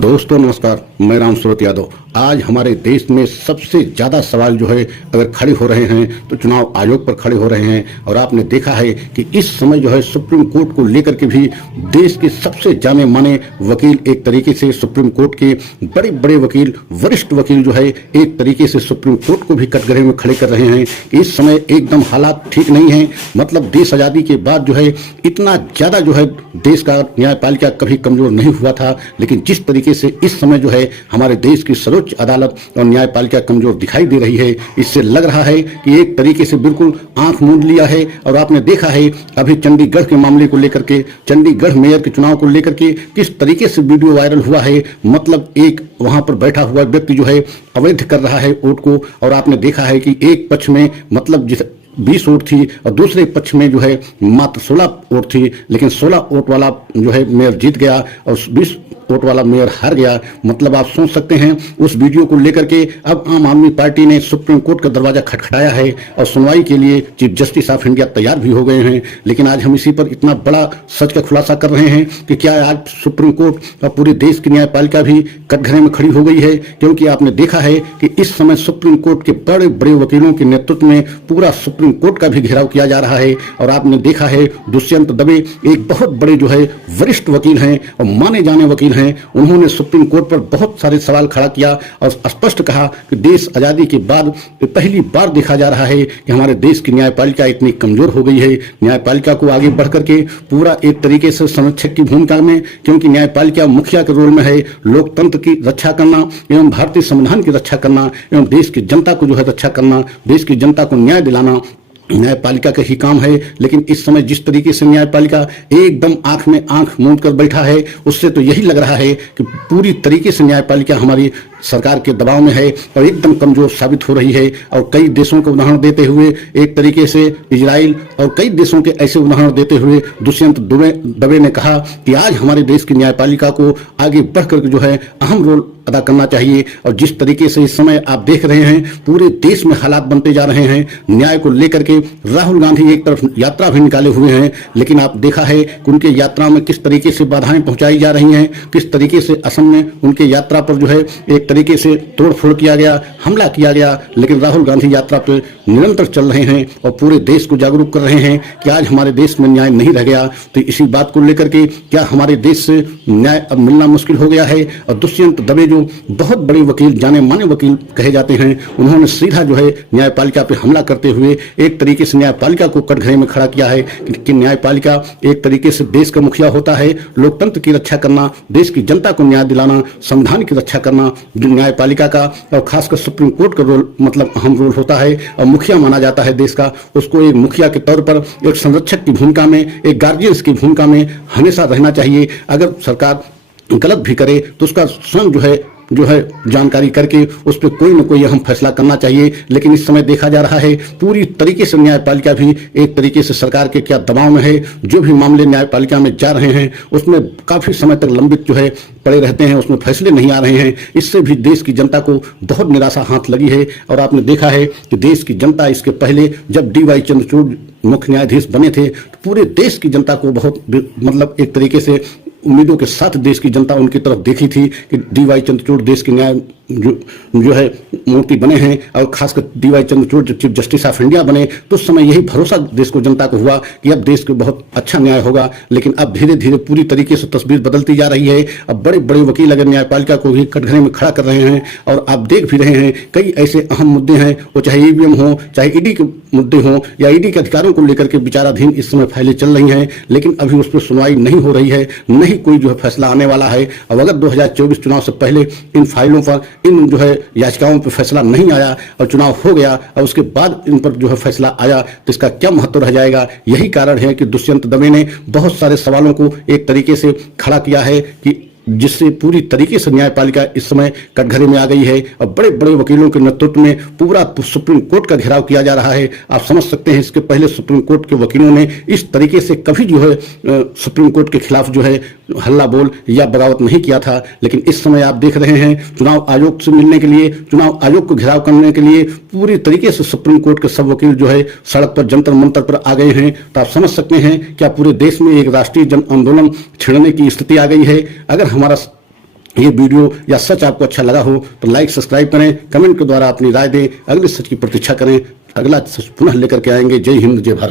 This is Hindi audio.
दोस्तों नमस्कार, मैं राम सूरत यादव। आज हमारे देश में सबसे ज़्यादा सवाल जो है अगर खड़े हो रहे हैं तो चुनाव आयोग पर खड़े हो रहे हैं। और आपने देखा है कि इस समय जो है सुप्रीम कोर्ट को लेकर के भी देश के सबसे जाने माने वकील, एक तरीके से सुप्रीम कोर्ट के बड़े बड़े वकील, वरिष्ठ वकील जो है एक तरीके से सुप्रीम कोर्ट को भी कटघरे में खड़े कर रहे हैं। इस समय एकदम हालात ठीक नहीं है। मतलब देश आज़ादी के बाद जो है इतना ज़्यादा जो है देश का न्यायपालिका कभी कमजोर नहीं हुआ था, लेकिन जिस तरीके से इस समय जो है हमारे देश की सर्वोच्च अदालत और न्यायपालिका कमजोर दिखाई दे रही है, इससे लग रहा है कि एक तरीके से बिल्कुल आंख मूंद लिया है। और आपने देखा है अभी चंडीगढ़ के मामले को लेकर के, चंडीगढ़ मेयर के चुनाव को लेकर के किस तरीके से वीडियो वायरल हुआ है। मतलब एक वहां पर बैठा हुआ व्यक्ति जो है अवैध कर रहा है वोट को, और आपने देखा है कि एक पक्ष में मतलब जिस 20 वोट थी और दूसरे पक्ष में जो है मात्र 16 वोट थी, लेकिन 16 वोट वाला जो है मेयर जीत गया और 20 वोट वाला मेयर हार गया। मतलब आप सोच सकते हैं उस वीडियो को लेकर के अब आम आदमी पार्टी ने सुप्रीम कोर्ट का दरवाजा खटखटाया है और सुनवाई के लिए चीफ जस्टिस ऑफ इंडिया तैयार भी हो गए हैं। लेकिन आज हम इसी पर इतना बड़ा सच का खुलासा कर रहे हैं कि क्या आज सुप्रीम कोर्ट और पूरे देश की न्यायपालिका भी कटघरे में खड़ी हो गई है। क्योंकि आपने देखा है कि इस समय सुप्रीम कोर्ट के बड़े बड़े वकीलों के नेतृत्व में पूरा सुप्रीम कोर्ट का भी घेराव किया जा रहा है। और आपने देखा है दुष्यंत दबे एक बहुत बड़े जो है वरिष्ठ वकील हैं और माने जाने वकील हैं, उन्होंने सुप्रीम कोर्ट पर बहुत सारे सवाल खड़ा किया और स्पष्ट कहा कि देश आजादी के बाद पहली बार देखा जा रहा है कि हमारे देश की न्यायपालिका इतनी कमजोर हो गई है। न्यायपालिका को आगे बढ़ करके पूरा एक तरीके से संरक्षक की भूमिका में, क्योंकि न्यायपालिका मुखिया के रोल में है, लोकतंत्र की रक्षा करना एवं भारतीय संविधान की रक्षा करना एवं देश की जनता को जो है रक्षा करना, देश की जनता को न्याय दिलाना न्यायपालिका का ही काम है। लेकिन इस समय जिस तरीके से न्यायपालिका एकदम आंख में आंख मूंद कर बैठा है, उससे तो यही लग रहा है कि पूरी तरीके से न्यायपालिका हमारी सरकार के दबाव में है और एकदम कमजोर साबित हो रही है। और कई देशों का उदाहरण देते हुए एक तरीके से इजराइल और कई देशों के ऐसे उदाहरण देते हुए दुष्यंत दबे ने कहा कि आज हमारे देश की न्यायपालिका को आगे बढ़कर जो है अहम रोल अदा करना चाहिए। और जिस तरीके से इस समय आप देख रहे हैं पूरे देश में हालात बनते जा रहे हैं, न्याय को लेकर के राहुल गांधी एक तरफ यात्रा भी निकाले हुए हैं, लेकिन आप देखा है कि उनके यात्रा में किस तरीके से बाधाएं पहुंचाई जा रही हैं, किस तरीके से असम में उनके यात्रा पर जो है एक तरीके से तोड़फोड़ किया गया, हमला किया गया। लेकिन राहुल गांधी यात्रा पर निरंतर चल रहे हैं और पूरे देश को जागरूक कर रहे हैं कि आज हमारे देश में न्याय नहीं रह गया। तो इसी बात को लेकर के क्या हमारे देश से न्याय अब मिलना मुश्किल हो गया है। और दुष्यंत दबे जो बहुत बड़े वकील, जाने माने वकील कहे जाते हैं, उन्होंने सीधा जो है न्यायपालिका पर हमला करते हुए एक तरीके से न्यायपालिका को कटघरे में खड़ा किया है कि न्यायपालिका एक तरीके से देश का मुखिया होता है, लोकतंत्र की रक्षा करना, देश की जनता को न्याय दिलाना, संविधान की रक्षा करना न्यायपालिका का और खासकर सुप्रीम कोर्ट का रोल मतलब अहम रोल होता है। और मुखिया माना जाता है देश का, उसको एक मुखिया के तौर पर एक संरक्षक की भूमिका में, एक गार्जियंस की भूमिका में हमेशा रहना चाहिए। अगर सरकार गलत भी करे तो उसका स्वयं जो है जानकारी करके उस पर कोई न कोई अहम फैसला करना चाहिए। लेकिन इस समय देखा जा रहा है पूरी तरीके से न्यायपालिका भी एक तरीके से सरकार के क्या दबाव में है। जो भी मामले न्यायपालिका में जा रहे हैं उसमें काफी समय तक लंबित जो है पड़े रहते हैं, उसमें फैसले नहीं आ रहे हैं। इससे भी देश की जनता को बहुत निराशा हाथ लगी है। और आपने देखा है कि देश की जनता इसके पहले जब DY चंद्रचूड़ मुख्य न्यायाधीश बने थे तो पूरे देश की जनता को बहुत मतलब एक तरीके से उम्मीदों के साथ देश की जनता उनकी तरफ देखी थी कि DY चंद्रचूड़ देश के न्याय जो है मूर्ति बने हैं। और खासकर DY चंद्रचूड़ जब चीफ जस्टिस ऑफ इंडिया बने तो उस समय यही भरोसा देश को, जनता को हुआ कि अब देश को बहुत अच्छा न्याय होगा। लेकिन अब धीरे धीरे पूरी तरीके से तस्वीर बदलती जा रही है। अब बड़े बड़े वकील अगर न्यायपालिका को भी कटघरे में खड़ा कर रहे हैं। और आप देख भी रहे हैं कई ऐसे अहम मुद्दे हैं, वो चाहे EVM हो, चाहे ED के मुद्दे हों या ED के अधिकारों को लेकर के विचाराधीन इस समय फाइलें चल रही हैं, लेकिन अभी उस पर सुनवाई नहीं हो रही है, नहीं कोई जो है फैसला आने वाला है। अब अगर 2024 चुनाव से पहले इन फाइलों पर, इन जो है याचिकाओं पर फैसला नहीं आया और चुनाव हो गया और उसके बाद इन पर जो है फैसला आया तो इसका क्या महत्व रह जाएगा। यही कारण है कि दुष्यंत दबे ने बहुत सारे सवालों को एक तरीके से खड़ा किया है कि जिससे पूरी तरीके से न्यायपालिका इस समय कटघरे में आ गई है और बड़े बड़े वकीलों के नेतृत्व में पूरा सुप्रीम कोर्ट का घेराव किया जा रहा है। आप समझ सकते हैं इसके पहले सुप्रीम कोर्ट के वकीलों ने इस तरीके से कभी जो है सुप्रीम कोर्ट के खिलाफ जो है हल्ला बोल या बगावत नहीं किया था। लेकिन इस समय आप देख रहे हैं चुनाव आयोग से मिलने के लिए, चुनाव आयोग को घेराव करने के लिए पूरी तरीके से सुप्रीम कोर्ट के सब वकील जो है सड़क पर जंतर मंतर पर आ गए हैं। तो आप समझ सकते हैं क्या पूरे देश में एक राष्ट्रीय जन आंदोलन छिड़ने की स्थिति आ गई है। अगर हमारा ये वीडियो या सच आपको अच्छा लगा हो तो लाइक सब्सक्राइब करें, कमेंट के द्वारा अपनी राय दें, अगले सच की प्रतीक्षा करें। अगला सच पुनः लेकर के आएंगे। जय हिंद, जय भारत।